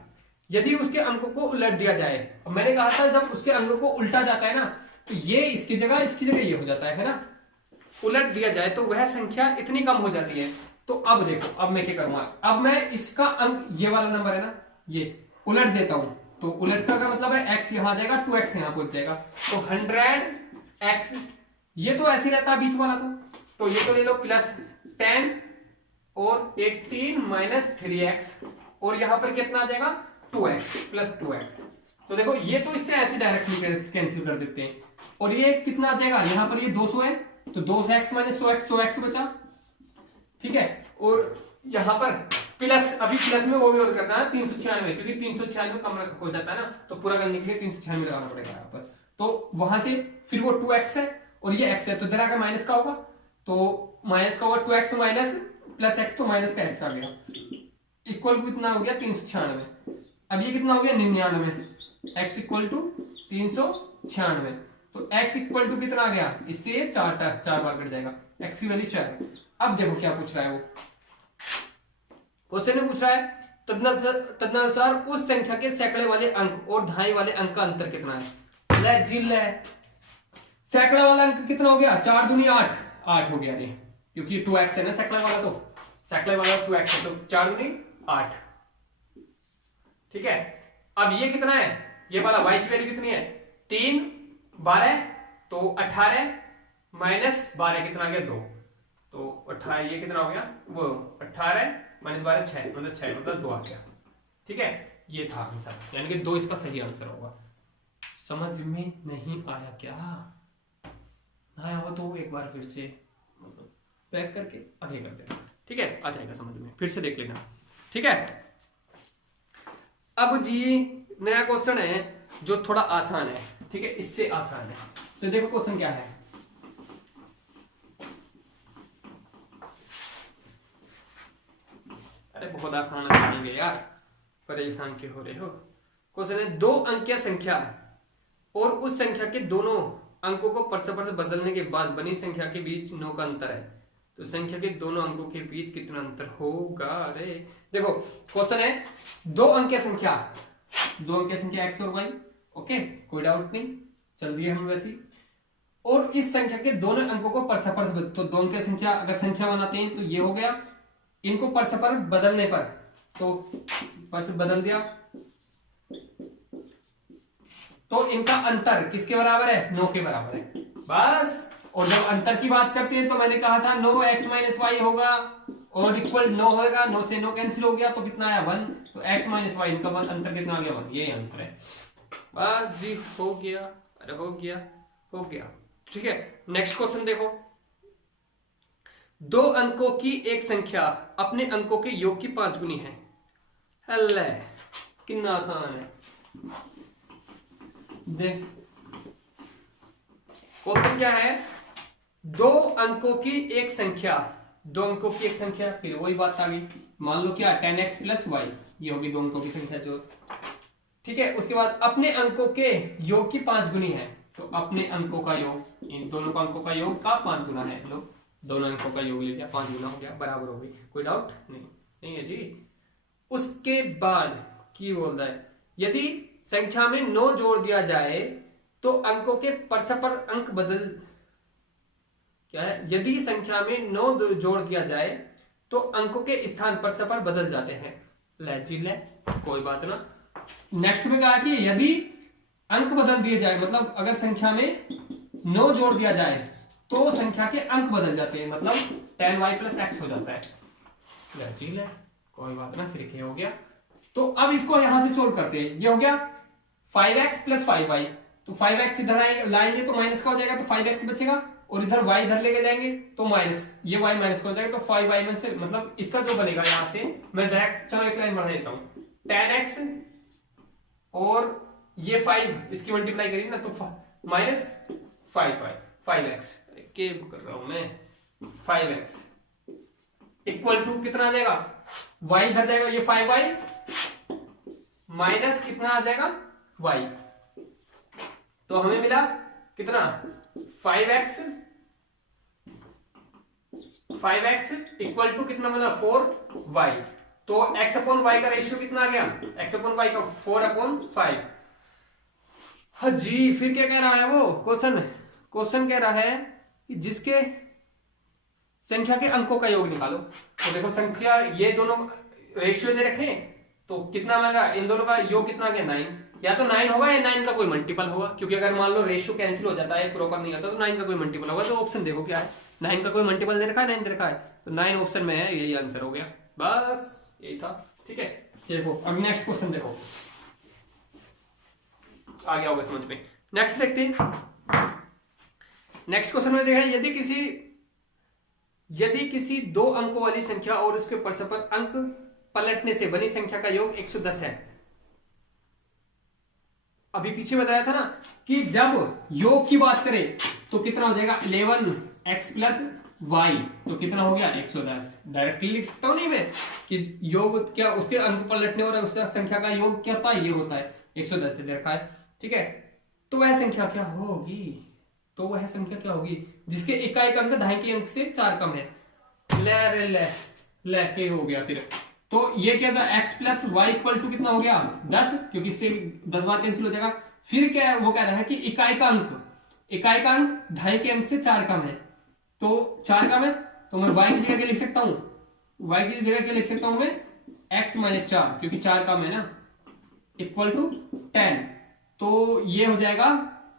यदि उसके अंकों को उलट दिया जाए, मैंने कहा था जब उसके अंकों को उल्टा जाता है ना, तो ये इसकी जगह ये हो जाता है ना, उलट दिया जाए तो वह संख्या इतनी कम हो जाती है। तो अब देखो, अब मैं क्या करूंगा, अब मैं इसका अंक ये वाला नंबर है ना, ये उलट देता हूं, तो उलट का मतलब है x यहां आ जाएगा 2x यहां पहुंच जाएगा, तो 100x, ये तो ऐसे रहता बीच वाला, तो ये तो ले लो प्लस 10 और 18 माइनस 3x, और यहां पर कितना आ जाएगा 2x प्लस 2x, तो देखो ये तो इससे ऐसे डायरेक्टली कैंसिल कर देते हैं, और ये कितना आ जाएगा, यहां पर ये 200 है तो 2x माइनस 100x बचा, ठीक है, और यहां पर प्लस, अभी प्लस में वो भी और करना है 396, क्योंकि 396 कम हो जाता है ना, तो पूरा करने के लिए 396 लगाना पड़ेगा यहाँ पर, तो वहां से फिर वो 2x है और ये x है, तो इधर आकर माइनस का होगा, तो माइनस का होगा 2x माइनस प्लस x, तो माइनस का x आ गया, इक्वल टू कितना हो गया 396, अब ये कितना हो गया 99, x इक्वल टू 396, तो x इक्वल टू कितना आ गया, इससे ये चार बार कट जाएगा, x की वैल्यू 4। अब देखो क्या पूछ रहा है वो, क्वेश्चन में पूछ रहा है तदनुसार उस संख्या के सैकड़े वाले अंक और दहाई वाले अंक का अंतर कितना है। ले जिल है, सैकड़ा वाला अंक कितना हो गया, 4 दूनी 8 हो गया ये, क्योंकि 2x है ना सैकड़ा वाला, तो सैकड़े वाला 2x है, तो 4 दूनी 8, ठीक है। अब ये कितना है, ये वाला y की वैल्यू कितनी है 3 12, तो 18 माइनस 12 कितना आ गया 2, तो 18 ये कितना हो गया वो 18 माइनस 12 6, मतलब 6 मतलब 2 आ गया, ठीक है, ये था आंसर, यानी कि 2 इसका सही आंसर होगा। समझ में नहीं आया क्या, आया हो तो एक बार फिर से पैक करके आगे कर देना, ठीक है, आ जाएगा समझ में, फिर से देख लेना, ठीक है। अब जी नया क्वेश्चन है जो थोड़ा आसान है, ठीक है, इससे आसान है, तो देखो क्वेश्चन क्या है, अरे बहुत आसान है यार, परेशान क्यों हो रहे हो। क्वेश्चन है 2 अंकीय संख्या और उस संख्या के दोनों अंकों को परस्पर से बदलने के बाद बनी संख्या के बीच 9 का अंतर है, तो संख्या के दोनों अंकों के बीच कितना अंतर होगा। अरे देखो क्वेश्चन है 2 अंकीय संख्या x और y, ओके, कोई डाउट नहीं, चल दिए हम वैसे, और इस संख्या के दोनों अंकों को परस्पर से, तो 2 अंकीय संख्या अगर संख्या बनाते हैं तो ये हो गया, इनको परस्पर बदलने पर, तो परस्पर बदल दिया, तो इनका अंतर किसके बराबर है 9 के बराबर है बस। और जब अंतर की बात करते हैं तो मैंने कहा था 9x माइनस वाई होगा और इक्वल 9 होगा, 9 से 9 कैंसिल हो गया, तो कितना आया 1, तो x माइनस वाई इनका अंतर कितना आ गया 1, ये आंसर है बस जी, हो गया, अरे हो गया, ठीक है। नेक्स्ट क्वेश्चन देखो, 2 अंकों की एक संख्या अपने अंकों के योग की 5 गुनी है, हल्ले कितना आसान है, देख क्वेश्चन क्या है दो अंकों की एक संख्या, दो अंकों की एक संख्या, फिर वही बात आ गई, मान लो क्या 10x प्लस वाई, ये होगी दो अंकों की संख्या जो, ठीक है। उसके बाद अपने अंकों के योग की 5 गुनी है, तो अपने अंकों का योग, इन दोनों अंकों का योग का 5 गुना है, लो दोनों अंकों का योग ले लिया, 5 गुना हो गया, बराबर हो गई, कोई डाउट नहीं, नहीं है जी। उसके बाद की बोलता है यदि संख्या में 9 जोड़ दिया जाए तो अंकों के परस्पर अंक बदल, क्या है, यदि संख्या में 9 जोड़ दिया जाए तो अंकों के स्थान परस्पर बदल जाते हैं। ले जी ले, कोई बात ना। नेक्स्ट में कहा कि यदि अंक बदल दिए जाए, मतलब अगर संख्या में 9 जोड़ दिया जाए तो संख्या के अंक बदल जाते हैं, मतलब 10y प्लस एक्स हो जाता है। ले जी ले, कोई बात ना, फिर क्या हो गया। तो अब इसको यहां से सोल्व करते हैं, ये हो गया 5x प्लस 5y, तो 5x इधर लाएंगे तो माइनस का हो जाएगा, तो 5x बचेगा, और इधर y इधर लेके जाएंगे तो माइनस, ये y माइनस का हो जाएगा, तो 5y में से मतलब इसका जो बनेगा यहां से, मैं डायरेक्ट चलो एक लाइन बढ़ा देता हूं, 10x और ये 5 इसकी मल्टीप्लाई करिए ना, तो माइनस 5x के कर रहा हूं मैं, 5x इक्वल टू कितना आ जाएगा, y इधर जाएगा, ये 5y माइनस कितना आ जाएगा y, तो हमें मिला कितना 5x इक्वल टू कितना मिला 4y, तो x अपॉन y का रेशियो कितना आ गया, x अपॉन y का 4/5। हाँ जी, फिर क्या कह रहा है वो क्वेश्चन कह रहा है कि जिसके संख्या के अंकों का योग निकालो। तो देखो संख्या, ये दोनों रेशियो दे रखे, तो कितना मिलेगा, इन दोनों का योग कितना आ गया 9, या तो 9 होगा या 9 का कोई मल्टीपल होगा, क्योंकि अगर मान लो रेशियो कैंसिल हो जाता है, प्रॉपर नहीं होता, तो 9 का कोई मल्टीपल होगा। तो ऑप्शन देखो क्या है, 9 का कोई मल्टीपल दे रखा है, 9 दे रखा है, तो 9 ऑप्शन में है, यही आंसर हो गया, बस यही था, ठीक है। देखो अब नेक्स्ट क्वेश्चन देखो, आ गया होगा समझ में। नेक्स्ट देखते हैं, नेक्स्ट क्वेश्चन में देखा, यदि किसी 2 अंकों वाली संख्या और उसके परस्पर अंक पलटने से बनी संख्या का योग 110 है। अभी पीछे बताया था ना कि जब योग की बात करें तो कितना हो जाएगा 11x प्लस वाई, तो कितना हो गया 110। डायरेक्टली लिख सकता हूं नहीं मैं कि योग क्या, उसके अंक पलटने और उस संख्या का योग क्या होता है, ये होता है 110 दे रखा है, ठीक है। तो वह संख्या क्या होगी, जिसके इकाई का अंक दहाई के अंक से 4 कम है। ले के हो गया फिर, तो ये क्या था x plus Y equal to कितना हो गया 10, क्योंकि इससे 10 बार कैंसिल हो जाएगा। फिर क्या वो कह रहा है कि इकाई का अंक ढाई के अंक से 4 कम है, तो 4 कम है, तो मैं y की जगह क्या लिख सकता हूं, मैं x माइनस 4, क्योंकि 4 कम है ना, इक्वल टू 10, तो ये हो जाएगा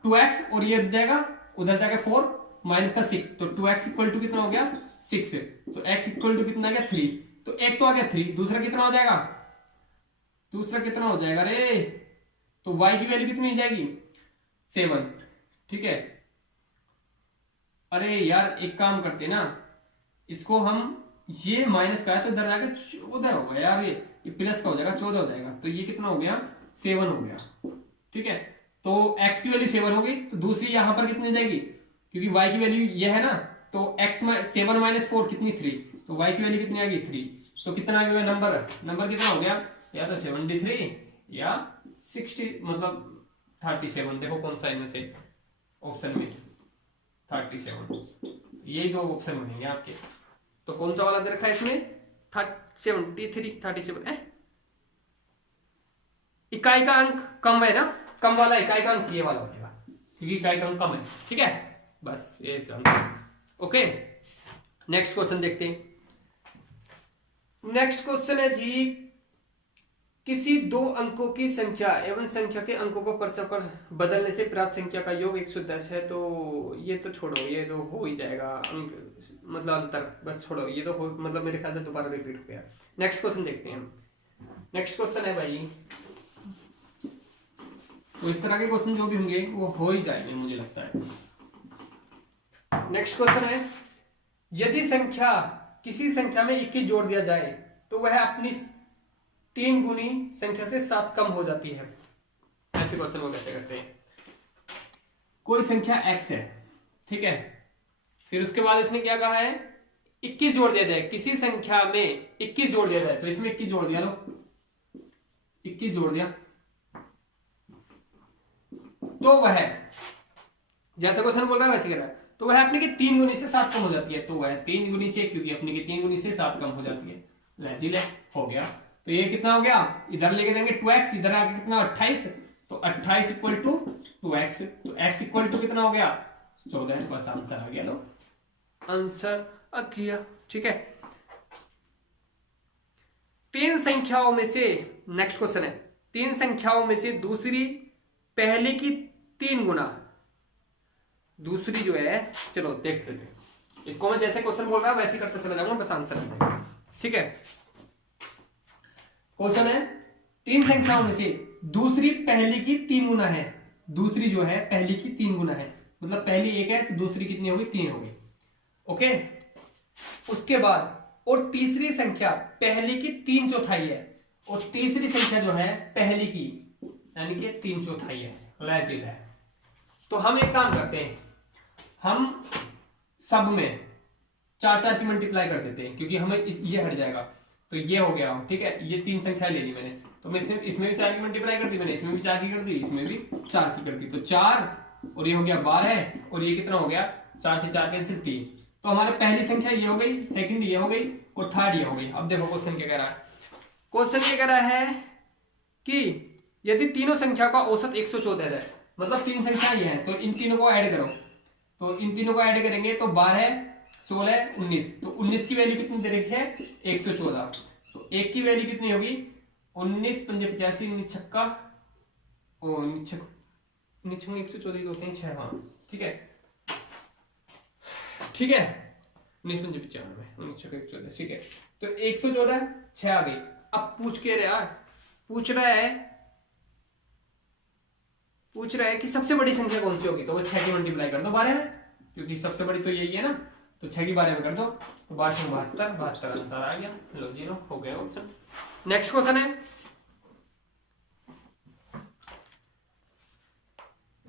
2x, और ये हो जाएगा उधर जाके 4 माइनस का 6, तो 2x इक्वल टू कितना हो गया 6, तो x इक्वल टू कितना आ गया 3, तो एक तो आ गया 3, दूसरा कितना हो जाएगा रे, तो y की वैल्यू कितनी हो जाएगी 7, ठीक है। अरे यार एक काम करते ना, इसको हम, ये माइनस का है तो इधर आके 14 होगा यार, ये प्लस का हो जाएगा 14 हो जाएगा, तो ये कितना हो गया 7 हो गया, ठीक है। तो x की वैल्यू 7 हो गई, तो दूसरी यहां पर कितनी हो जाएगी, क्योंकि y की वैल्यू ये है ना, तो x 7 माइनस 4 कितनी 3, तो y की वैल्यू कितनी आ गई 3, तो कितना आ गया नंबर कितना हो गया, या तो 73 या 60, मतलब 37, देखो कौन सा इनमें से ऑप्शन में 37, यही दो ऑप्शन बनेंगे आपके, तो कौन सा वाला दे रखा है इसमें 37 इकाई का अंक कम है ना, कम वाला इकाई का अंक ये वाला हो जाएगा, क्योंकि इकाई का अंक कम है, ठीक है, बस ये सब। ओके, नेक्स्ट क्वेश्चन देखते हैं। नेक्स्ट क्वेश्चन है जी, किसी 2 अंकों की संख्या एवं संख्या के अंकों को परस्पर बदलने से प्राप्त संख्या का योग 110 है, तो ये तो छोड़ो, ये तो हो ही जाएगा अंक, मतलब अंतर, बस छोड़ो, ये तो हो, मतलब मेरे ख्याल से दोबारा रिपीट हो गया। नेक्स्ट क्वेश्चन देखते हैं हम। नेक्स्ट क्वेश्चन है भाई, तो इस तरह के क्वेश्चन जो भी होंगे वो हो ही जाएंगे मुझे लगता है। नेक्स्ट क्वेश्चन है, यदि किसी संख्या में 21 जोड़ दिया जाए तो वह अपनी 3 गुनी संख्या से 7 कम हो जाती है। ऐसे क्वेश्चन को कैसे करते हैं, कोई संख्या x है, ठीक है, फिर उसके बाद इसने क्या कहा है, 21 जोड़ दिया जाए, किसी संख्या में 21 जोड़ दिया जाए, तो इसमें 21 जोड़ दिया, लो 21 जोड़ दिया, तो वह जैसे क्वेश्चन बोल रहा है वैसे कह रहा है, तो वह अपने की 3 गुनी से 7 कम हो जाती है, तो वह 3 गुनी से, क्योंकि अपने की 3 गुनी से 7 कम हो जाती है, ले हो गया। तो ये कितना हो गया, इधर लेके देंगे 2x, इधर आके कितना 28, तो 28 इक्वल टू 2x, तो x इक्वल टू कितना हो गया 14, बस आंसर आ गया, लो आंसर आ गया। ठीक है, 3 संख्याओं में से, नेक्स्ट क्वेश्चन है, 3 संख्याओं में से दूसरी पहले की 3 गुना, दूसरी जो है, चलो देख लेते हैं इसको, मैं जैसे क्वेश्चन बोल रहा हूं वैसे करता चला जाऊंगा, बस आंसर आ जाएगा। ठीक है, क्वेश्चन है 3 संख्याओं में से दूसरी पहली की 3 गुना है, दूसरी जो है पहली की 3 गुना है, मतलब पहली 1 है तो दूसरी कितनी होगी 3 होगी। ओके, उसके बाद और तीसरी संख्या पहली की 3/4 है, और तीसरी संख्या जो है पहली की यानी कि 3/4 है, लैजिल है। तो हम एक काम करते हैं, हम सब में 4 की मल्टीप्लाई कर देते हैं, क्योंकि हमें ये हट जाएगा, तो ये हो गया। ठीक है, ये 3 संख्या ले ली मैंने, तो मैं इसमें भी 4 की मल्टीप्लाई कर दी मैंने, इसमें भी 4 की कर दी, इसमें भी 4 की कर दी, तो 4 और ये हो गया 12, और ये कितना हो गया 4 से 4 कैंसिल 3, तो हमारे पहली संख्या ये हो गई, सेकंड ये हो गई, और थर्ड ये हो गई। अब देखो क्वेश्चन क्या कह रहा है, क्वेश्चन क्या कह रहा है कि यदि तीनों संख्या का औसत 114 है, मतलब 3 संख्या ये है, तो इन तीनों को ऐड करो, तो इन तीनों को ऐड करेंगे तो 12, 16, 19, तो 19 की वैल्यू कितनी दे रखी है 114, तो 1 की वैल्यू कितनी होगी 19 पंजे 85, 19 छक्का और 19 114 होते हैं 6, हाँ ठीक है, ठीक है 19 पंजे 95, 19 छक्का 114, ठीक है, तो 114 6 आ गई। अब पूछ रहा है कि सबसे बड़ी संख्या कौन सी होगी, तो वो 6 की मल्टीप्लाई कर दो 12 में, क्योंकि सबसे बड़ी तो यही है ना, तो 6 की 12 में कर दो, तो 12 72 आंसर आ गया। लो जी लो, हो गया क्वेश्चन। नेक्स्ट क्वेश्चन है,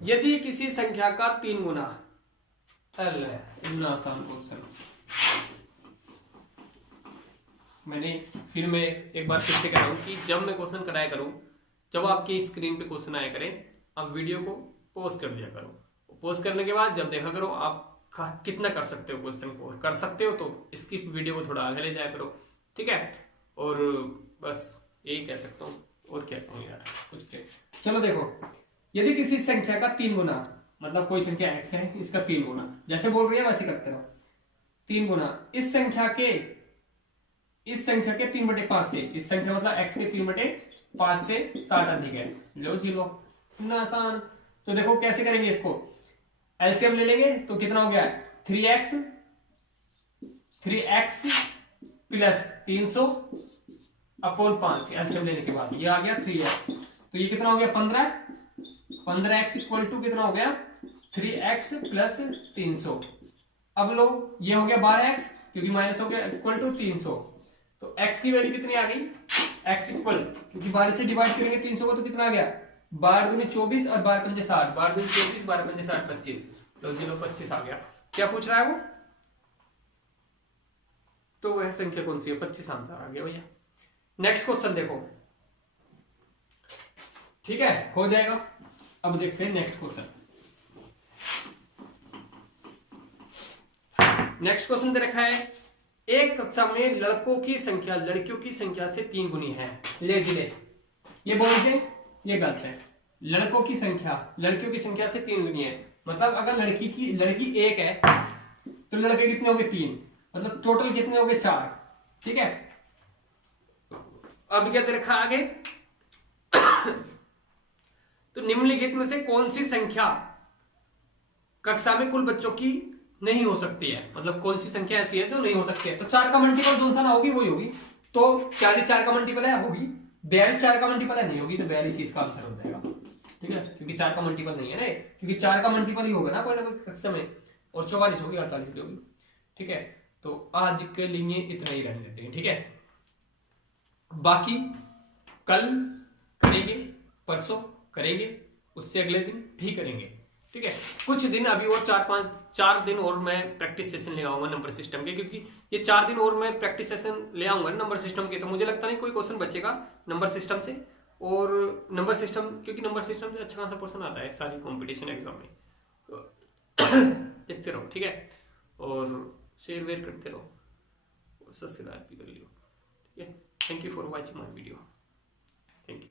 यदि किसी संख्या का 3 गुना, इतना आसान क्वेश्चन, मैं एक बार फिर से कह रहा हूं कि जब मैं क्वेश्चन कराया करूं, जब आपकी स्क्रीन पे क्वेश्चन आया करें, आप वीडियो को पॉज कर दिया करो, पॉज करने के बाद जब देखा करो आप कितना कर सकते हो, क्वेश्चन को कर सकते हो तो इसकी वीडियो को थोड़ा आगे ले जाया करो, ठीक है। और बस यही कह सकता हूँ, और क्या कहूँ यार, कुछ चलो देखो, यदि किसी संख्या का 3 गुना, मतलब कोई संख्या x है, इसका 3 गुना, जैसे बोल रही है वैसे करते रहो, 3 गुना इस संख्या के 3/5 से, इस संख्या मतलब x के 3/5 से 60 अधिक है, लो जी लो, इतना आसान। तो देखो कैसे करेंगे इसको, एलसीएम ले लेंगे तो कितना हो गया 3x प्लस 300 अपॉन 5, एलसीएम लेने के बाद ये आ गया 3x, तो ये कितना हो गया 15x इक्वल टू कितना हो गया 3x प्लस 300। अब लो ये हो गया 12x, क्योंकि माइनस हो गया, इक्वल टू 300, तो x की वैल्यू कितनी आ गई, x इक्वल, क्योंकि 12 से डिवाइड करेंगे 300 को तो कितना आ गया 12 दूनी 24 और 12 पंजे 60, 12 दूनी 24, 12 पंजे 60 25, तो 25 आ गया। क्या पूछ रहा है वो, तो वह संख्या कौन सी है, 25 आंसर आ गया भैया। नेक्स्ट क्वेश्चन देखो, ठीक है हो जाएगा। अब देखते हैं नेक्स्ट क्वेश्चन। नेक्स्ट क्वेश्चन दे रखा है, एक कक्षा में लड़कों की संख्या लड़कियों की संख्या से 3 गुनी है, ले ये बोल के ये गलत है, लड़कों की संख्या लड़कियों की संख्या से 3 गुनी है, मतलब अगर लड़की 1 है तो लड़के कितने हो गए 3, मतलब टोटल कितने हो गए 4, ठीक है। अब क्या दे रखा आगे तो निम्नलिखित में से कौन सी संख्या कक्षा में कुल बच्चों की नहीं हो सकती है, मतलब कौन सी संख्या ऐसी है जो नहीं हो सकती है, तो 4 का मल्टीपल कौन सा ना होगी वही होगी, तो 40 4 का मल्टीपल है होगी, 42 4 का मल्टीपल है नहीं होगी, तो 42 इसका आंसर हो जाएगा, ठीक है, क्योंकि 4 का मल्टीपल नहीं है ना, क्योंकि 4 का मल्टीपल ही होगा ना कोई ना कोई कक्षा में, और 44 होगी 48 होगी, ठीक है। तो आज के लिए इतना ही रहने देते हैं, ठीक है, बाकी कल करेंगे, परसों करेंगे, उससे अगले दिन भी करेंगे, ठीक है। कुछ दिन अभी और 4 दिन और मैं प्रैक्टिस सेशन ले आऊंगा नंबर सिस्टम के, क्योंकि ये 4 दिन और मैं प्रैक्टिस सेशन ले आऊंगा नंबर सिस्टम के, तो मुझे लगता नहीं कोई क्वेश्चन बचेगा नंबर सिस्टम से। और नंबर सिस्टम, क्योंकि नंबर सिस्टम से अच्छा खासा क्वेश्चन आता है सारी कॉम्पिटिशन एग्जाम में, तो देखते रहो, ठीक है। और शेयर वेयर करते रहो, सब्सक्राइब भी कर लियो, ठीक है। Thank you for watching my video.